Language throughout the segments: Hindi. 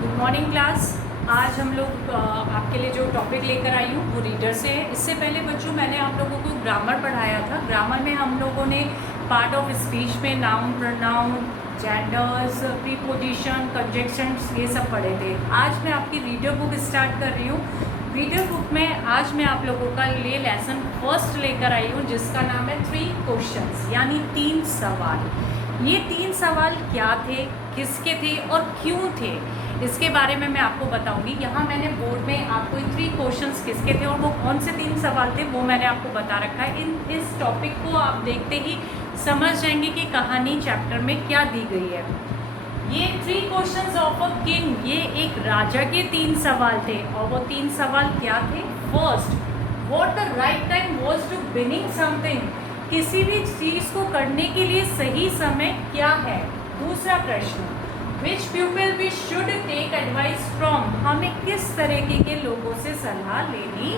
Good morning class. आज हम लोग आपके लिए जो टॉपिक लेकर आई हूँ वो रीडर से है। इससे पहले बच्चों मैंने आप लोगों को ग्रामर पढ़ाया था। ग्रामर में हम लोगों ने पार्ट ऑफ स्पीच में noun, pronoun, genders, preposition, conjunctions ये सब पढ़े थे। आज मैं आपकी रीडर बुक स्टार्ट कर रही हूँ। रीडर बुक में आज मैं आप लोगों का लिए लेसन फर्स्ट लेकर आई हूँ जिसका नाम है 3 क्वेश्चंस, यानी 3 सवाल। ये 3 सवाल क्या थे, किसके थे और क्यों थे, इसके बारे में मैं आपको बताऊंगी। यहाँ मैंने बोर्ड में आपको 3 क्वेश्चंस किसके थे और वो कौन से 3 सवाल थे वो मैंने आपको बता रखा है। इस टॉपिक को आप देखते ही समझ जाएंगे कि कहानी चैप्टर में क्या दी गई है। ये 3 क्वेश्चंस ऑफ अ किंग, ये एक राजा के 3 सवाल थे और वो 3 सवाल क्या थे। First, what the right time was to beginning something, किसी भी चीज़ को करने के लिए सही समय क्या है। दूसरा प्रश्न, which people we should take advice from, हमें किस तरीके के लोगों से सलाह लेनी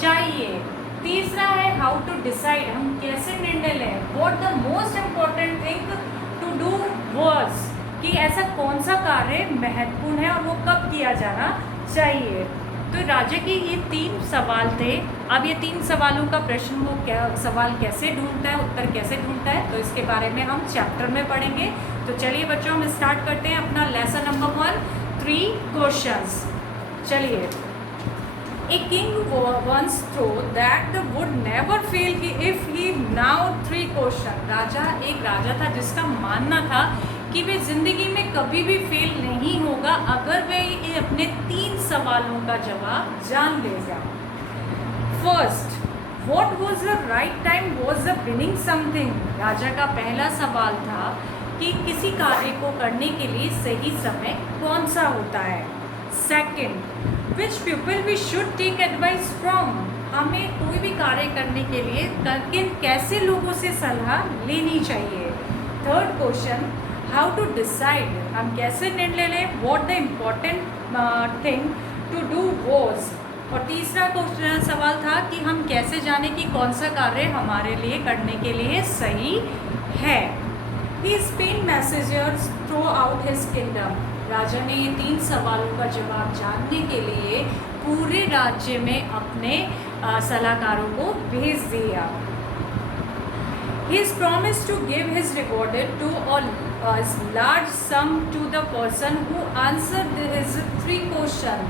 चाहिए। तीसरा है हाउ टू डिसाइड, हम कैसे निर्णय लें। What the most important thing to do was, कि ऐसा कौन सा कार्य महत्वपूर्ण है और वो कब किया जाना चाहिए। तो राजा के ये 3 सवाल थे। अब ये 3 सवालों का प्रश्न वो क्या सवाल कैसे ढूंढता है, उत्तर कैसे ढूंढता है, तो इसके बारे में हम चैप्टर में पढ़ेंगे। तो चलिए बच्चों हम स्टार्ट करते हैं अपना लेसन नंबर 1, 3 क्वेश्चंस। चलिए। A king once thought that the would never fail if he now 3 question. एक राजा था जिसका मानना था कि वे ज़िंदगी में कभी भी फेल नहीं होगा अगर वह अपने 3 सवालों का जवाब जान लेगा। First, what was the right time was the beginning something, राजा का पहला सवाल था कि किसी कार्य को करने के लिए सही समय कौन सा होता है। Second, which people we should take advice from, हमें कोई भी कार्य करने के लिए कैसे लोगों से सलाह लेनी चाहिए। Third question, how to decide, हम कैसे निर्णय लें। What the important thing to do was, और तीसरा क्वेश्चन सवाल था कि हम कैसे जाने कि कौन सा कार्य हमारे लिए करने के लिए सही है। ही स्पेन messengers throughout his kingdom, राजा ने ये 3 सवालों का जवाब जानने के लिए पूरे राज्य में अपने सलाहकारों को भेज दिया। His promised to give his reward to a large sum to the person who answered his 3 question।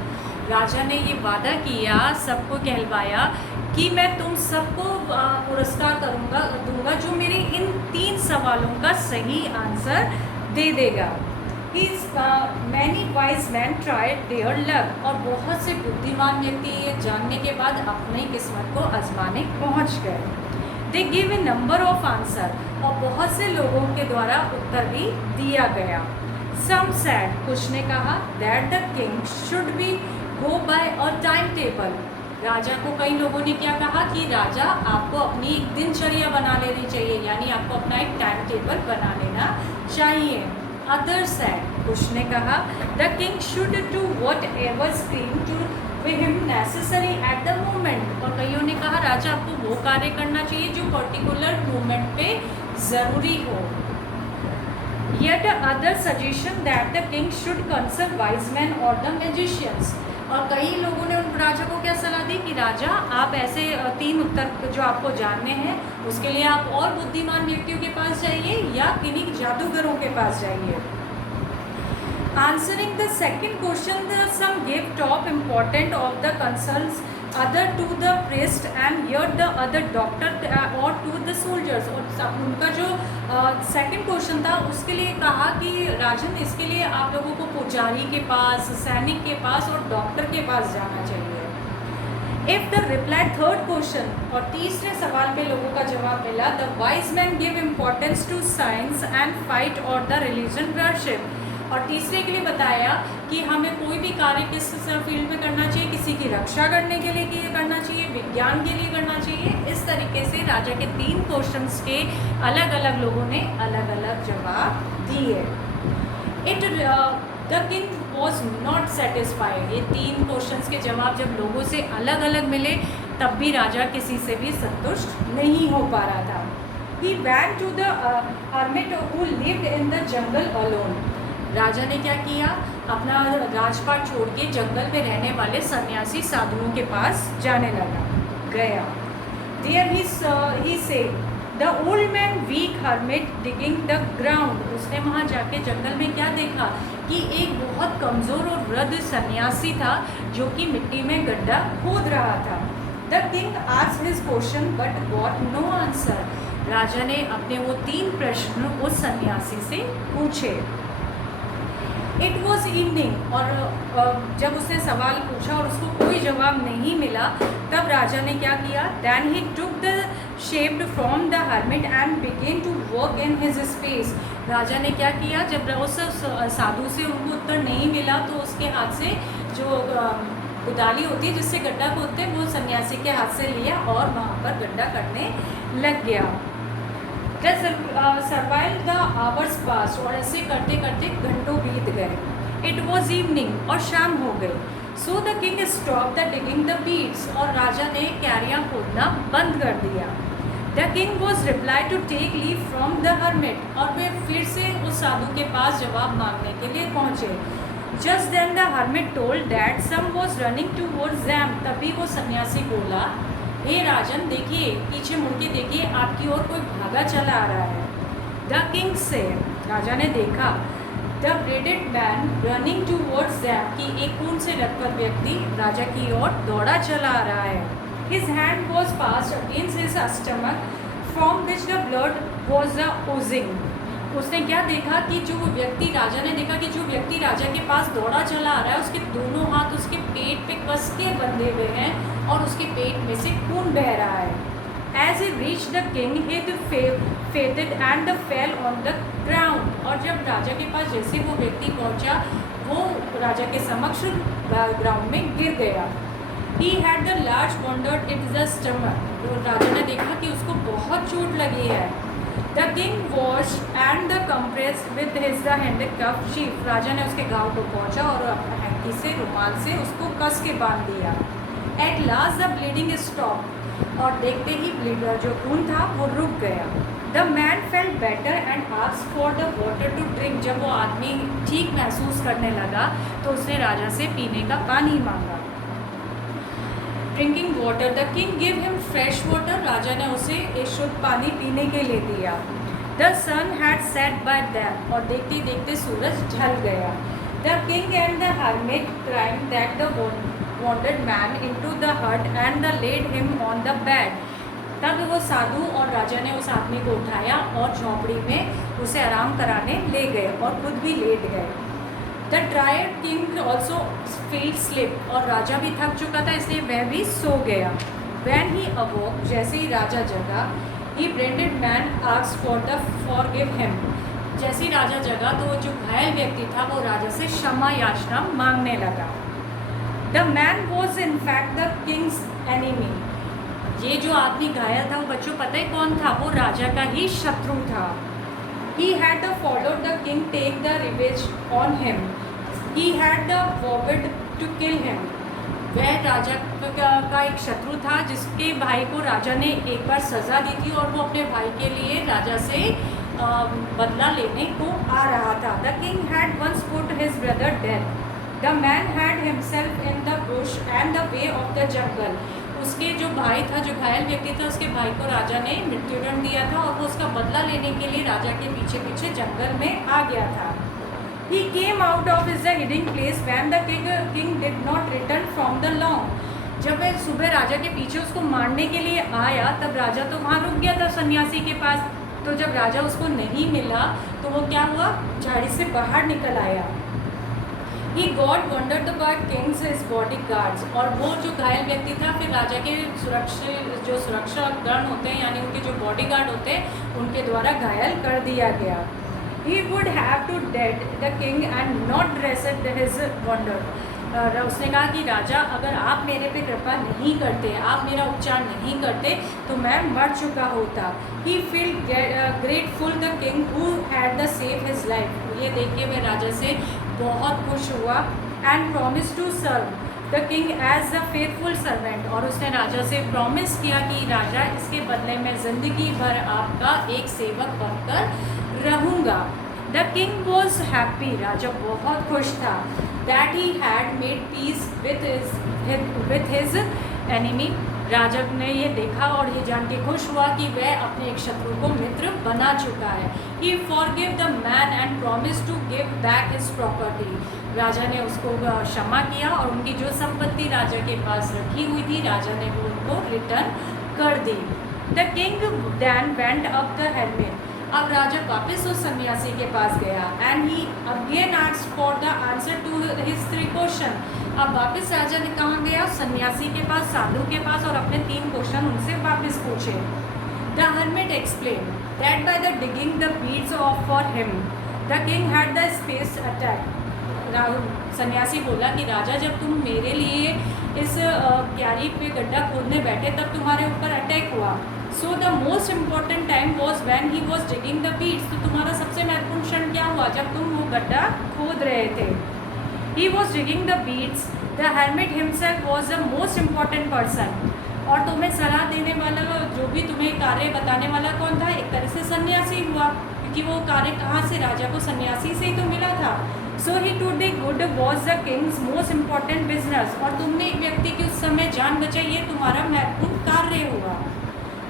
राजा ने ये वादा किया, सबको कहलवाया कि मैं तुम सबको पुरस्कार दूंगा जो मेरे इन 3 सवालों का सही आंसर दे देगा। Many wise man tried there luck, और बहुत से बुद्धिमान व्यक्ति ये जानने के बाद अपनी किस्मत को आजमाने पहुंच गए। They give a number of answer, और बहुत से लोगों के द्वारा उत्तर भी दिया गया। सम सैड, कुछ ने कहा that the king should be go by a time table, राजा को कई लोगों ने क्या कहा कि राजा आपको अपनी एक दिनचर्या बना लेनी चाहिए, यानी आपको अपना एक टाइम टेबल बना लेना चाहिए। अदर सैड, कुछ ने कहा the king should do whatever seem to him necessary at the moment, और कईयों ने कहा राजा आपको वो कार्य करना चाहिए जो पर्टिकुलर मोमेंट पे ज़रूरी हो। Yet other suggestion that the king should consult wise man और द मैजिशियंस, और कई लोगों ने उन राजा को क्या सलाह दी कि राजा आप ऐसे 3 उत्तर जो आपको जानने हैं उसके लिए आप और बुद्धिमान व्यक्तियों के पास जाइए या किन्हीं जादूगरों के पास जाइए। Answering the second question, some gave top important of the concerns, other to the priest and yet the other doctor or to the soldiers। और उनका जो सेकंड क्वेश्चन था उसके लिए कहा कि राजन इसके लिए आप लोगों को पुजारी के पास, सैनिक के पास और डॉक्टर के पास जाना चाहिए। If the reply third question, और तीसरे सवाल पे लोगों का जवाब मिला the wise man give importance to science and fight और द रिलीजन वर्शिप, और तीसरे के लिए बताया कि हमें कोई भी कार्य किस फील्ड में करना चाहिए, किसी की रक्षा करने के लिए करना चाहिए, विज्ञान के लिए करना चाहिए। इस तरीके से राजा के 3 क्वेश्चंस के अलग अलग लोगों ने अलग अलग जवाब दिए। The king was not satisfied, ये 3 क्वेश्चंस के जवाब जब लोगों से अलग अलग मिले तब भी राजा किसी से भी संतुष्ट नहीं हो पा रहा था। He went to the hermit who lived in the jungle alone। राजा ने क्या किया, अपना राजपाट छोड़ के जंगल में रहने वाले सन्यासी साधुओं के पास जाने गया। There he said, the old man weak hermit digging the ground. उसने वहाँ जाके जंगल में क्या देखा कि एक बहुत कमज़ोर और वृद्ध सन्यासी था जो कि मिट्टी में गड्ढा खोद रहा था। The king asked his question but got no answer. राजा ने अपने वो 3 प्रश्न उस सन्यासी से पूछे। इट वॉज इवनिंग, और जब उसने सवाल पूछा और उसको कोई जवाब नहीं मिला, तब राजा ने क्या किया, then he took the spade from the hermit and began to work in his space. राजा ने क्या किया, जब उस साधु से उनको उत्तर नहीं मिला तो उसके हाथ से जो कुदाली होती है जिससे गड्ढा खोदते हैं वो सन्यासी के हाथ से लिया और वहाँ पर गड्ढा करने लग गया। सर्वाइव द आवर्स पास, और ऐसे करते करते घंटों बीत गए। इट वॉज इवनिंग, और शाम हो गई। So the king stop the digging the beds, और राजा ने क्यारियाँ खोदना बंद कर दिया। The king was reply to take leave from the hermit, और वे फिर से उस साधु के पास जवाब मांगने के लिए पहुँचे। Just then the hermit told that some was running towards them, तभी वो सन्यासी बोला, हे राजन देखिए, पीछे मुड़ के देखिए, आपकी ओर कोई भागा चला आ रहा है। द किंग से, राजा ने देखा, the bearded man running towards them, कि एक ऊन से लटपट व्यक्ति राजा की ओर दौड़ा चला आ रहा है। His hand was passed against his stomach from which the blood was Ojing. उसने क्या देखा कि जो व्यक्ति, राजा ने देखा कि जो व्यक्ति राजा के पास दौड़ा चला आ रहा है उसके दोनों हाथ उसके पेट पे कस के बंधे हुए हैं और उसके पेट में से खून बह रहा है। As he reach the king he fainted and fell on the ground, और जब राजा के पास जैसे वो व्यक्ति पहुंचा वो राजा के समक्ष ग्राउंड में गिर गया। He had the large wound in the stomach, तो राजा ने देखा कि उसको बहुत चोट लगी है। The king washed and the compressed with his handkerchief, राजा ने उसके घाव को पहुंचा और अपना हैंकी से, रुमाल से उसको कस के बांध दिया। At last the bleeding stopped, और देखते ही ब्लीडर जो खून था वो रुक गया। The man felt better and asked for the water to drink, जब वो आदमी ठीक महसूस करने लगा तो उसने राजा से पीने का पानी मांगा। Drinking water, the king give him fresh water, राजा ने उसे एक शुद्ध पानी पीने के लिए दिया। The sun had set by them, और देखते देखते सूरज ढल गया। The king and the hermit crime that the wounded man into the hut and laid him on the bed. तब वो साधु और राजा ने उस आदमी को उठाया और झोंपड़ी में उसे आराम कराने ले गए और खुद भी लेट गए। The tired king also feel slip, और राजा भी थक चुका था इसलिए वह भी सो गया। वैन ही अवोक, जैसे ही राजा जगा, he branded man asked for the forgive him, जैसे ही राजा जगा तो वो जो घायल व्यक्ति था वो राजा से क्षमा याचना मांगने लगा। The man was in fact the Kings enemy, ये जो आदमी घायल था वो बच्चों पता है कौन था, वो राजा का ही शत्रु था। He had followed the king take the revenge on him. He had vowed to kill him. वह राजा का एक शत्रु था जिसके भाई को राजा ने एक बार सज़ा दी थी और वो अपने भाई के लिए राजा से बदला लेने को आ रहा था। The king had once put his brother death. The man had himself in the bush and the way of the jungle. उसके जो भाई था, जो घायल व्यक्ति था, उसके भाई को राजा ने मृत्युदंड दिया था और वो उसका बदला लेने के लिए राजा के पीछे पीछे जंगल में आ गया था। He came out of his hiding place when the king did not return from the lawn. जब वह सुबह राजा के पीछे उसको मारने के लिए आया तब राजा तो वहाँ रुक गया था सन्यासी के पास। तो जब राजा उसको नहीं मिला तो वो क्या हुआ, झाड़ी से बाहर निकल आया। He got wounded by kings his bodyguards, और वो जो घायल व्यक्ति था फिर राजा के सुरक्षा गण होते हैं यानी उनके जो बॉडीगार्ड होते हैं उनके द्वारा घायल कर दिया गया। He would have to dead the king and not dressed his wound. उसने कहा कि राजा अगर आप मेरे पे कृपा नहीं करते, आप मेरा उपचार नहीं करते तो मैं मर चुका होता। He felt grateful the king who had the save his life. ये देख के मैं राजा से बहुत खुश हुआ। And promise to serve the king as a faithful servant, और उसने राजा से प्रॉमिस किया कि राजा इसके बदले में ज़िंदगी भर आपका एक सेवक बनकर रहूँगा। द किंग वॉज हैप्पी, राजा बहुत खुश था, that he had made peace with his enemy. राजा ने ये देखा और ये जान के खुश हुआ कि वह अपने एक शत्रु को मित्र बना चुका है। He forgive the man and promise to give back his property. राजा ने उसको क्षमा किया और उनकी जो संपत्ति राजा के पास रखी हुई थी राजा ने वो उनको रिटर्न कर दी। The king then went up the helmet. अब राजा वापस उस सन्यासी के पास गया and he again asked for the answer to his 3 question. अब वापस राजा ने कहाँ गया? सन्यासी के पास, साधु के पास, और अपने 3 क्वेश्चन उनसे वापस पूछे। The hermit explain that by the digging the beads of for him the king had the space attack. सन्यासी बोला कि राजा जब तुम मेरे लिए इस क्यारी पे गड्ढा खोदने बैठे तब तुम्हारे ऊपर अटैक हुआ। So the most important time was when he was digging the beads. तो तुम्हारा सबसे महत्वपूर्ण क्षण क्या हुआ? जब तुम वो गड्ढा खोद रहे थे। He was digging the beads. The hermit himself was the most important person। और तुम्हें सलाह देने वाला, जो भी तुम्हें कार्य बताने वाला कौन था? एक तरह से सन्यासी हुआ, क्योंकि वो कार्य कहाँ से? राजा को सन्यासी से ही तो मिला था। So he to the good was the king's most important business. और तुमने एक व्यक्ति की उस समय जान बचाई, ये तुम्हारा महत्वपूर्ण कार्य हुआ।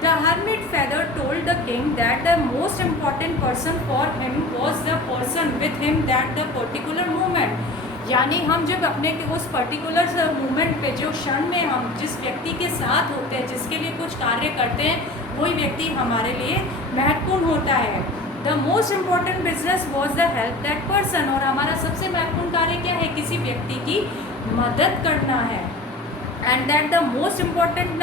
The hermit father told the king that the most important person for him was the person with him that the particular moment। यानी हम जब अपने उस पर्टिकुलर मोमेंट पे, जो क्षण में हम जिस व्यक्ति के साथ होते हैं, जिसके लिए कुछ कार्य करते हैं, वही व्यक्ति हमारे लिए महत्वपूर्ण होता है। The most important business was the help that person. और हमारा सबसे महत्वपूर्ण कार्य क्या है? किसी व्यक्ति की मदद करना है। And that the most important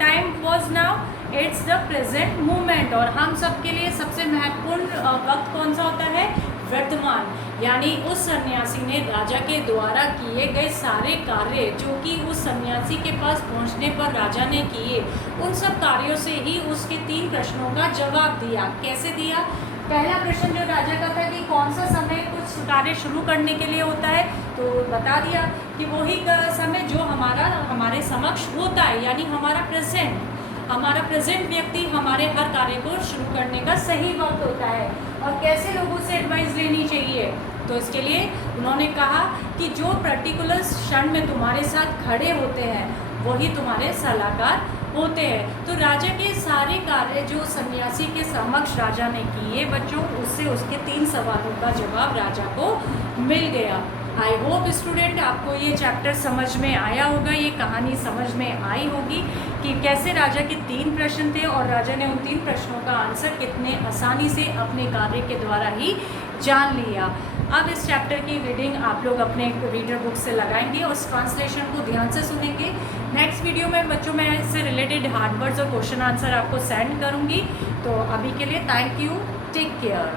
time was now, it's the present moment. और हम सब के लिए सबसे महत्वपूर्ण वक्त कौन सा होता है? वर्तमान। यानी उस सन्यासी ने राजा के द्वारा किए गए सारे कार्य जो कि उस सन्यासी के पास पहुंचने पर राजा ने किए, उन सब कार्यों से ही उसके 3 प्रश्नों का जवाब दिया। कैसे दिया? पहला प्रश्न जो राजा का था कि कौन सा समय कुछ कार्य शुरू करने के लिए होता है, तो बता दिया कि वही समय जो हमारे समक्ष होता है, यानी हमारा प्रेजेंट व्यक्ति हमारे हर कार्य को शुरू करने का सही वक्त होता है। और कैसे लोगों से एडवाइस लेनी चाहिए? तो इसके लिए उन्होंने कहा कि जो पर्टिकुलर क्षण में तुम्हारे साथ खड़े होते हैं वही तुम्हारे सलाहकार होते हैं। तो राजा के सारे कार्य जो सन्यासी के समक्ष राजा ने किए बच्चों, उससे उसके 3 सवालों का जवाब राजा को मिल गया। आई होप स्टूडेंट आपको ये चैप्टर समझ में आया होगा, ये कहानी समझ में आई होगी कि कैसे राजा के 3 प्रश्न थे और राजा ने उन 3 प्रश्नों का आंसर कितने आसानी से अपने कार्य के द्वारा ही जान लिया। अब इस चैप्टर की रीडिंग आप लोग अपने रीडर बुक से लगाएंगे और उस ट्रांसलेशन को ध्यान से सुनेंगे। नेक्स्ट वीडियो में बच्चों मैं इससे रिलेटेड हार्ड वर्ड्स और क्वेश्चन आंसर आपको सेंड करूँगी। तो अभी के लिए थैंक यू, टेक केयर।